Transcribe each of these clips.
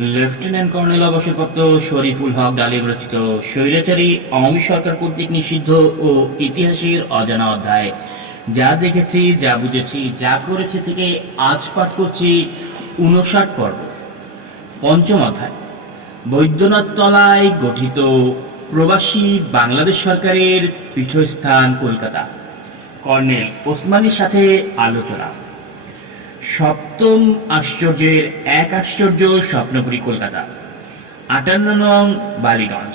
Lieutenant colonel অবসরপ্রাপ্ত শরীফুল হক ডালিম রচিত স্বৈরাচারী আওয়ামী সরকার কর্তৃক নিষিদ্ধ ও ইতিহাসের অজানা অধ্যায়। যা দেখেছি, যা বুঝেছি, যা করেছি থেকে আজ পাঠ করছি উনষাট পর্ব। পঞ্চম অধ্যায়। বৈদ্যনাথ তলায় গঠিত প্রবাসী বাংলাদেশ সরকারের পীঠস্থান কলকাতা। কর্নেল ওসমানীর সাথে আলোচনা। সপ্তম আশ্চর্যের এক আশ্চর্য স্বপ্নপুরী কলকাতা। আটান্ন নং বালিগঞ্জ।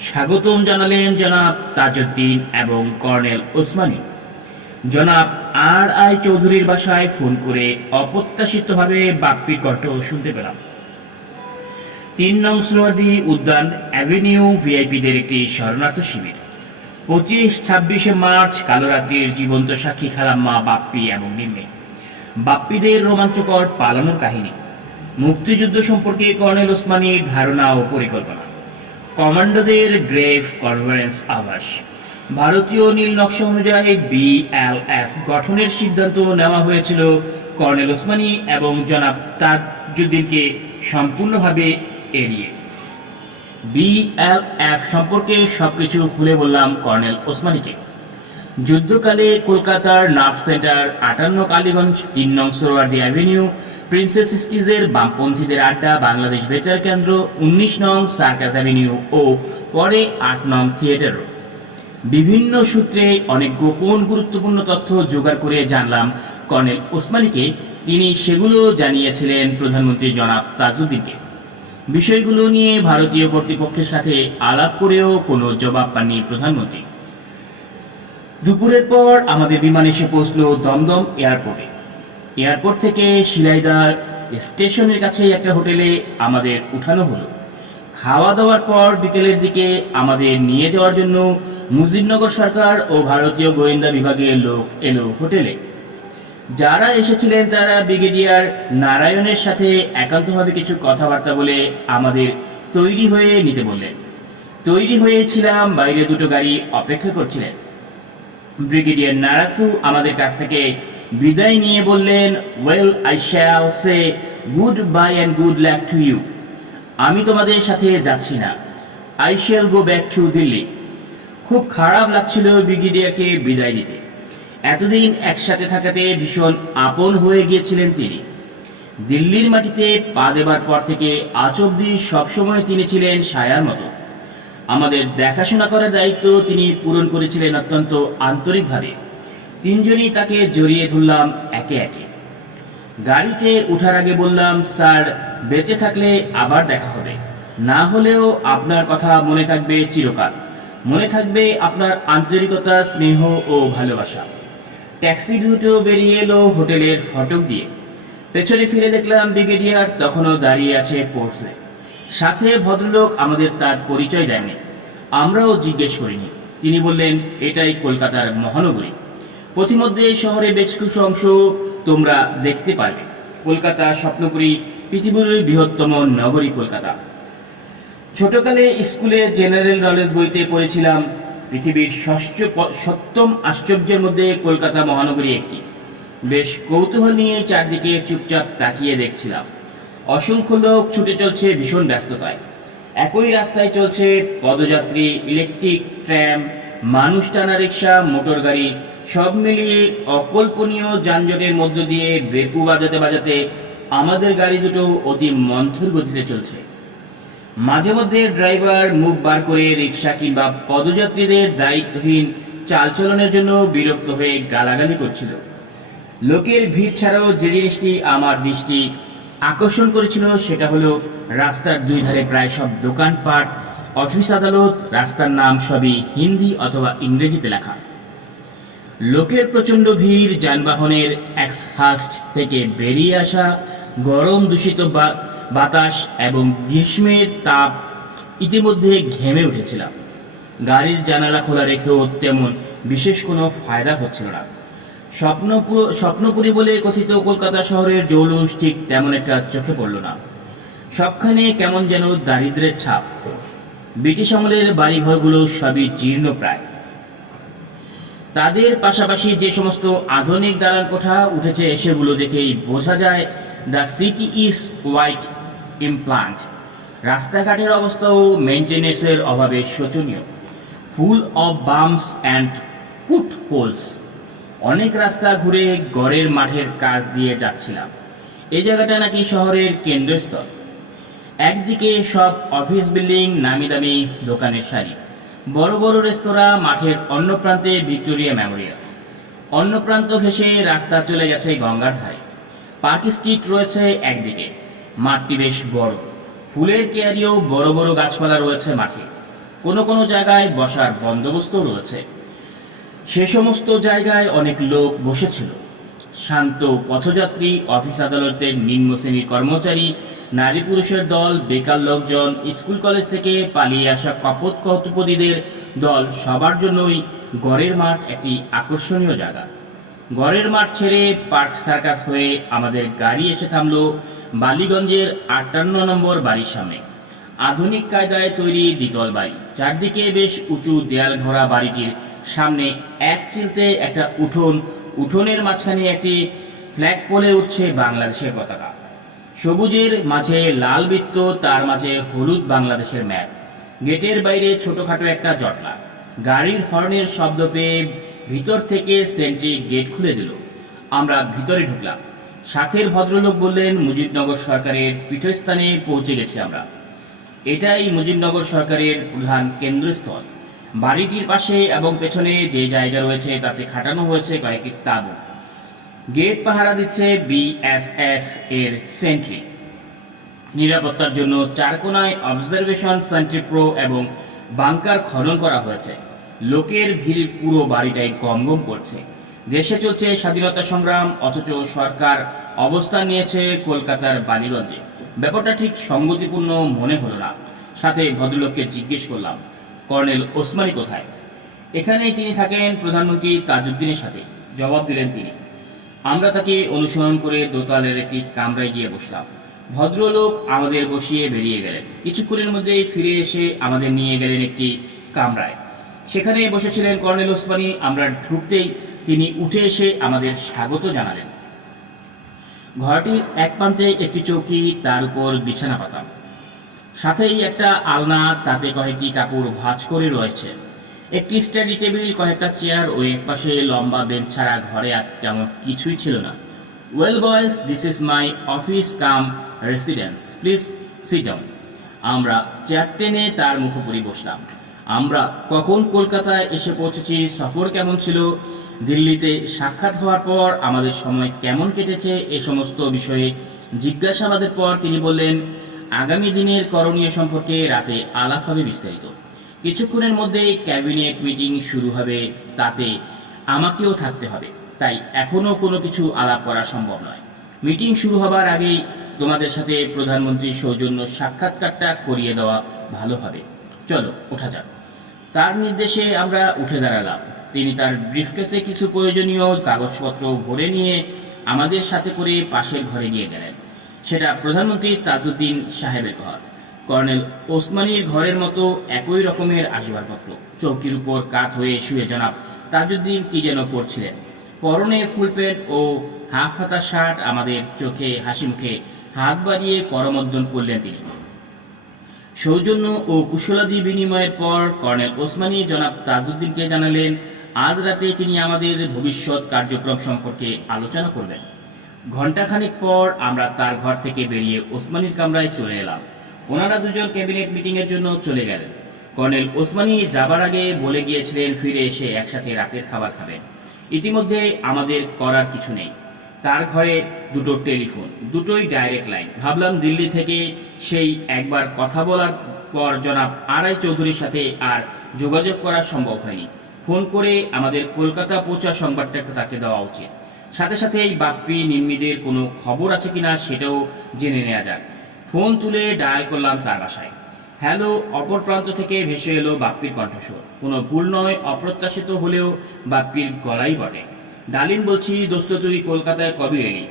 স্বাগতম জানালেন জনাব তাজউদ্দিন এবং কর্নেল ওসমানী। জনাব আর আই চৌধুরীর বাসায় ফোন করে অপ্রত্যাশিতভাবে বাপ্পি কণ্ঠ শুনতে পেলাম। তিন নং সোয়াদি উদ্যান অ্যাভিনিউ ভিআইপিদের একটি শরণার্থ শিবির। পঁচিশ ছাব্বিশে মার্চ কালো রাতের জীবন্ত সাক্ষী খালাম্মা, বাপ্পি এবং নিম্নে। বাপ্পিদের রোমাঞ্চকর পালানোর কাহিনী। মুক্তিযুদ্ধ সম্পর্কে কর্নেল ওসমানীর ধারণা ও পরিকল্পনা। কমান্ডোদের গ্রেভ কনফারেন্স আভাস। ভারতীয় নীল নকশা অনুযায়ী বিএলএফ গঠনের সিদ্ধান্ত নেওয়া হয়েছিল কর্নেল ওসমানী এবং জনাব তাজউদ্দিনকে সম্পূর্ণভাবে এড়িয়ে। বিএলএফ সম্পর্কে সবকিছু খুলে বললাম কর্নেল ওসমানীকে। যুদ্ধকালে কলকাতার নার্ভ সেন্টার, আটান্ন কালীগঞ্জ, তিন নং সোরওয়ার্দি অ্যাভিনিউ, প্রিন্সেস স্টিজের বামপন্থীদের আড্ডা, বাংলাদেশ বেতার কেন্দ্র, উনিশ নং সার্কাস অ্যাভিনিউ ও পরে আট নং থিয়েটার। বিভিন্ন সূত্রে অনেক গোপন গুরুত্বপূর্ণ তথ্য জোগাড় করে জানলাম কর্নেল ওসমানীকে। তিনি সেগুলো জানিয়েছিলেন প্রধানমন্ত্রী জনাব তাজউদ্দিনকে। বিষয়গুলো নিয়ে ভারতীয় কর্তৃপক্ষের সাথে আলাপ করেও কোনো জবাব পাননি প্রধানমন্ত্রী। দুপুরের পর আমাদের বিমান এসে পৌঁছলো দমদম এয়ারপোর্টে। এয়ারপোর্ট থেকে শিলাইদার স্টেশনের কাছে একটা হোটেলে আমাদের উঠানো হলো। খাওয়া দাওয়ার পর বিকেলের দিকে আমাদের নিয়ে যাওয়ার জন্য মুজিবনগর সরকার ও ভারতীয় গোয়েন্দা বিভাগের লোক এলো হোটেলে। যারা এসেছিলেন তারা ব্রিগেডিয়ার নারায়ণের সাথে একান্তভাবে কিছু কথাবার্তা বলে আমাদের তৈরি হয়ে নিতে বললেন। তৈরি হয়েছিলাম বাইরে দুটো গাড়ি অপেক্ষা করছিলেন। ব্রিগেডিয়ার নারাসু আমাদের কাছ থেকে বিদায় নিয়ে বললেন well I shall say good bye and good luck to you আমি তোমাদের সাথে যাচ্ছি না। I shall go back to Delhi খুব খারাপ লাগছিল ব্রিগেডিয়ারকে বিদায় দিতে এতদিন একসাথে থাকাতে ভীষণ আপন হয়ে গিয়েছিলেন তিনি। দিল্লির মাটিতে পা দেবার পর থেকে আজ অব্দি সবসময় তিনি ছিলেন সায়ার মতো। আমাদের দেখাশোনা করার দায়িত্ব তিনি পূরণ করেছিলেন অত্যন্ত আন্তরিকভাবে। তিনজনই তাকে জড়িয়ে ধরলাম একে একে। গাড়িতে ওঠার আগে বললাম, স্যার, বেঁচে থাকলে আবার দেখা হবে। না হলেও আপনার কথা মনে থাকবে চিরকাল। মনে থাকবে আপনার আন্তরিকতা, স্নেহ ও ভালোবাসা। ট্যাক্সি দুটো বেরিয়ে এলো হোটেলের ফটক দিয়ে। পেছনে ফিরে দেখলাম ব্রিগেডিয়ার তখনও দাঁড়িয়ে আছে পোর্টসে সাথে ভদ্রলোক আমাদের তার পরিচয় দেননি। আমরাও জিজ্ঞেস করিনি। তিনি বললেন, এটাই কলকাতার মহানগরী। পথিমধ্যে শহরে বেশ কিছু অংশ তোমরা দেখতে পারবে। কলকাতা, স্বপ্নপুরী, পৃথিবীর বৃহত্তম নগরী কলকাতা। ছোটকালে স্কুলে জেনারেল নলেজ বইতে পড়েছিলাম। পৃথিবীর ষষ্ঠ সপ্তম আশ্চর্যের মধ্যে কলকাতা মহানগরী একটি। বেশ কৌতূহল নিয়ে চারদিকে চুপচাপ তাকিয়ে দেখছিলাম। অসংখ্য লোক ছুটে চলছে ভীষণ ব্যস্ততায়। একই রাস্তায় চলছে পদযাত্রী, ইলেকট্রিক ট্র্যাম মানুষ টানা রিক্সা মোটর গাড়ি, সব মিলিয়ে অকল্পনীয় যানজটের মধ্য দিয়ে বেপু বাজাতে বাজাতে আমাদের গাড়ি দুটো অতি মন্থর গতিতে চলছে। মাঝে মধ্যে ড্রাইভার মুখ বার করে রিক্সা কিংবা পদযাত্রীদের দায়িত্বহীন চালচলনের জন্য বিরক্ত হয়ে গালাগালি করছিল। লোকের ভিড় ছাড়াও যে জিনিসটি আমার দৃষ্টি আকর্ষণ করেছিল সেটা হলো রাস্তার দুই ধারে প্রায় সব দোকানপাট, অফিস আদালত, রাস্তার নাম সবই হিন্দি অথবা ইংরেজিতে লেখা। লোকের প্রচণ্ড ভিড়, যানবাহনের এক্সহাস্ট থেকে বেরিয়ে আসা, গরম দূষিত বাতাস এবং গ্রীষ্মের তাপ ইতিমধ্যে ঘেমে উঠেছিলাম। গাড়ির জানালা খোলা রেখেও তেমন বিশেষ কোনো ফায়দা হচ্ছিল না। স্বপ্নপুর স্বপ্নপুরী বলে কথিত কলকাতা শহরের জৌলুস ঠিক তেমন একটা চোখে পড়ল না। সবখানে কেমন যেন দারিদ্রের ছাপ। ব্রিটিশ আমলের বাড়িঘরগুলো সবই জীর্ণ প্রায়। তাদের পাশাপাশি যে সমস্ত আধুনিক দালান কোঠা উঠেছে সেগুলো দেখেই বোঝা যায় the city is quite implant রাস্তাঘাটের অবস্থাও মেনটেন্যান্সের অভাবে শোচনীয়। Full of bumps and potholes অনেক রাস্তা ঘুরে গড়ের মাঠের কাজ দিয়ে যাচ্ছিলাম। এই জায়গাটা নাকি শহরের কেন্দ্রস্থল। একদিকে সব অফিস বিল্ডিং নামি দামি দোকানের সারি। বড় বড় রেস্তোরাঁ, মাঠের অন্য প্রান্তে ভিক্টোরিয়া মেমোরিয়াল। অন্য প্রান্ত ঘেঁষে রাস্তা চলে গেছে গঙ্গার ধারে। পার্ক স্ট্রিট রয়েছে একদিকে। মাঠটি বেশ বড়। ফুলের কেয়ারিও বড় বড় গাছপালা রয়েছে মাঠে। কোনো কোনো জায়গায় বসার বন্দোবস্ত রয়েছে। সে সমস্ত জায়গায় অনেক লোক বসেছিল। শান্ত পথযাত্রী, অফিস আদালতের নিম্ন শ্রেণির কর্মচারী, নারী পুরুষের দল, বেকার লোকজন, স্কুল কলেজ থেকে পালিয়ে আসা কপত কৌতুপদীদের দল সবার জন্যই গড়ের মাঠ একটি আকর্ষণীয় জায়গা। গড়ের মাঠ ছেড়ে পার্ক সার্কাস হয়ে আমাদের গাড়ি এসে থামল বালিগঞ্জের আটান্ন নম্বর বাড়ির সামনে। আধুনিক কায়দায় তৈরি দ্বিতল বাড়ি। চারদিকে বেশ উঁচু দেয়াল ঘোরা বাড়িটির সামনে এক চিলতে একটা উঠোন, উঠোনের মাঝখানে একটি ফ্ল্যাগ পোলে উঠছে বাংলাদেশের পতাকা। সবুজের মাঝে লাল বৃত্ত, তার মাঝে হলুদ বাংলাদেশের ম্যাপ। গেটের বাইরে ছোটখাটো একটা জটলা। গাড়ির হর্নের শব্দ পেয়ে ভিতর থেকে সেন্ট্রি গেট খুলে দিল। আমরা ভিতরে ঢুকলাম। সাথের ভদ্রলোক বললেন, মুজিবনগর সরকারের পীঠস্থানে পৌঁছে গেছি আমরা। এটাই মুজিবনগর সরকারের প্রধান কেন্দ্রস্থল। বাড়িটির পাশে এবং পেছনে যে জায়গা রয়েছে তাতে খাটানো হয়েছে কয়েকটি তাঁবু। গেট পাহারা দিচ্ছে বিএসএফ এর সেন্ট্রি নিরাপত্তার জন্য চারকোনায় অবজারভেশন সেন্ট্রি প্রো এবং বাংকার খনন করা হয়েছে। লোকের ভিড় পুরো বাড়িটাই গমগম করছে। দেশে চলছে স্বাধীনতা সংগ্রাম, অথচ সরকার অবস্থান নিয়েছে কলকাতার বালিগঞ্জে। ব্যাপারটা ঠিক সঙ্গতিপূর্ণ মনে হলো না। সাথে ভদ্রলোককে জিজ্ঞেস করলাম কর্নেল ওসমানী কোথায়? এখানেই তিনি থাকেন প্রধানমন্ত্রী তাজউদ্দিনের সাথে। জবাব দিলেন তিনি। আমরা তাকে অনুসরণ করে দোতালের একটি কামরায় গিয়ে বসলাম। ভদ্রলোক আমাদের বসিয়ে বেরিয়ে গেলেন। কিছুক্ষণের মধ্যেই ফিরে এসে আমাদের নিয়ে গেলেন একটি কামরায়। সেখানে বসেছিলেন কর্নেল ওসমানী। আমরা ঢুকতেই তিনি উঠে এসে আমাদের স্বাগত জানালেন। ঘরটির এক প্রান্তে একটি চৌকি, তার উপর বিছানা পাতা সাথেই একটা আলনা, তাতে কয়েকটি কাপড় ভাঁজ করে রয়েছে। একটি স্টাডি টেবিল, কয়েকটা চেয়ার ও এক পাশে লম্বা বেঞ্চ ছাড়া ঘরে আর তেমন কিছুই ছিল না। Well boys this is my office cum residence please sit down আমরা চেয়ার টেনে তার মুখোপুরি বসলাম। আমরা কখন কলকাতায় এসে পৌঁছেছি, সফর কেমন ছিল, দিল্লিতে সাক্ষাৎ হওয়ার পর, আমাদের সময় কেমন কেটেছে, এ সমস্ত বিষয়ে জিজ্ঞাসাবাদের পর তিনি বললেন আগামী দিনের করণীয় সম্পর্কে রাতে আলাপ হবে বিস্তারিত। কিছুক্ষণের মধ্যে ক্যাবিনেট মিটিং শুরু হবে, তাতে আমাকেও থাকতে হবে। তাই এখনও কোনো কিছু আলাপ করা সম্ভব নয়। মিটিং শুরু হবার আগেই তোমাদের সাথে প্রধানমন্ত্রী সৌজন্য সাক্ষাৎকারটা করিয়ে দেওয়া ভালো হবে। চলো, ওঠা যাক। তার নির্দেশে আমরা উঠে দাঁড়ালাম। তিনি তার ব্রিফকেসে কিছু প্রয়োজনীয় কাগজপত্র ভরে নিয়ে আমাদের সাথে করে পাশের ঘরে গিয়ে গেলেন। সেটা প্রধানমন্ত্রী তাজউদ্দিন সাহেবের ঘর। কর্নেল ওসমানীর ঘরের মতো একই রকমের আসবাবপত্র। চৌকির উপর কাত হয়ে শুয়ে জনাব তাজউদ্দিন কি যেন পড়ছিলেন। পরনে ফুল প্যান্ট ও হাফ হাতা শার্ট আমাদের চোখে হাসি মুখে হাত বাড়িয়ে করমর্দন করলেন তিনি। সৌজন্য ও কুশলাদি বিনিময়ের পর কর্নেল ওসমানী জনাব তাজউদ্দিনকে জানালেন, আজ রাতে তিনি আমাদের ভবিষ্যৎ কার্যক্রম সম্পর্কে আলোচনা করবেন। ঘণ্টাখানেক পর আমরা তার ঘর থেকে বেরিয়ে ওসমানীর কামরায় চলে এলাম। ওনারা দুজন ক্যাবিনেট মিটিং এর জন্য চলে গেলেন। কর্নেল ওসমানী যাবার আগে বলে গিয়েছিলেন, ফিরে এসে একসাথে রাতের খাবার খাবেন। ইতিমধ্যে আমাদের করার কিছু নেই। তার ঘরে দুটো টেলিফোন, দুটোই ডাইরেক্ট লাইন। ভাবলাম দিল্লি থেকে সেই একবার কথা বলার পর জনাব আড়াই চৌধুরীর সাথে আর যোগাযোগ করা সম্ভব হয়নি। ফোন করে আমাদের কলকাতা পৌঁছা সংবাদটা তাকে দেওয়া উচিত। সাথে সাথে এই বাপ্পি নিম্মিদের কোনো খবর আছে কিনা সেটাও জেনে নেওয়া যাক। ফোন তুলে ডায়াল করলাম তার বাসায়। হ্যালো, অপর প্রান্ত থেকে ভেসে এলো বাপ্পির কণ্ঠস্বর। কোনো ভুল নয়, অপ্রত্যাশিত হলেও বাপ্পির গলাই বটে। ডালিম বলছি, দোস্ত, তুই কলকাতায় কবে এলি?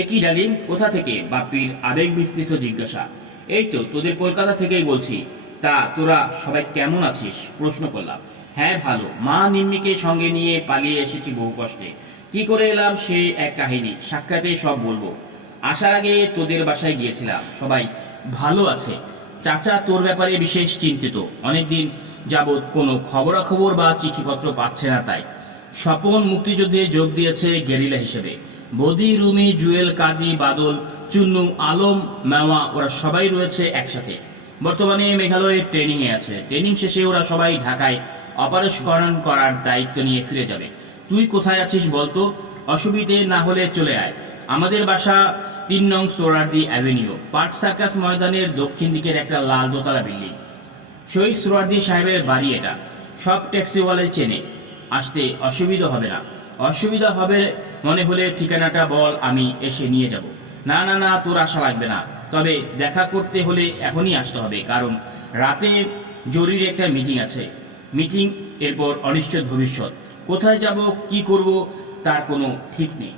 একই ডালিম, কোথা থেকে? বাপ্পির আবেগ বিস্তৃত জিজ্ঞাসা। এই তো, তোদের কলকাতা থেকেই বলছি। তা, তোরা সবাই কেমন আছিস? প্রশ্ন করলাম। হ্যাঁ ভালো। মা নিম্মিকে সঙ্গে নিয়ে পালিয়ে এসেছি বহু কষ্টে। কি করে এলাম সে এক কাহিনী। সাক্ষাতে সব বলব। আসার আগে তোদের বাসায় গিয়েছিলাম। সবাই, ভালো আছে। চাচা তোর ব্যাপারে বিশেষ চিন্তিত। অনেকদিন যাবৎ কোনো খবরাখবর বা চিঠিপত্র পাচ্ছে না তাই। স্বপন মুক্তিযুদ্ধে যোগ দিয়েছে গেরিলা হিসেবে। বদি, রুমি, জুয়েল, কাজী, বাদল, চুন্নু, আলম, মেওয়া, ওরা সবাই রয়েছে একসাথে। বর্তমানে মেঘালয়ে ট্রেনিংয়ে আছে। ট্রেনিং শেষে ওরা সবাই ঢাকায় অপারেশন করার দায়িত্ব নিয়ে ফিরে যাবে। তুই কোথায় আছিস বলতো? অসুবিধে না হলে চলে আয়। আমাদের বাসা তিন নং সোরারদি অ্যাভিনিউ, পার্ক সার্কাস ময়দানের দক্ষিণ দিকের একটা লাল দোতলা বিল্ডিং। শহীদ সোরারদি সাহেবের বাড়ি এটা। সব ট্যাক্সিওয়ালে চেনে। আসতে অসুবিধা হবে না। অসুবিধা হবে মনে হলে ঠিকানাটা বল, আমি এসে নিয়ে যাব। না না না, তোর আশা লাগবে না। তবে দেখা করতে হলে এখনই আসতে হবে, কারণ রাতে জরুরি একটা মিটিং আছে। মিটিং, এরপর অনিশ্চিত ভবিষ্যৎ। কোথায় যাব কি করব তার কোনো ঠিক নেই।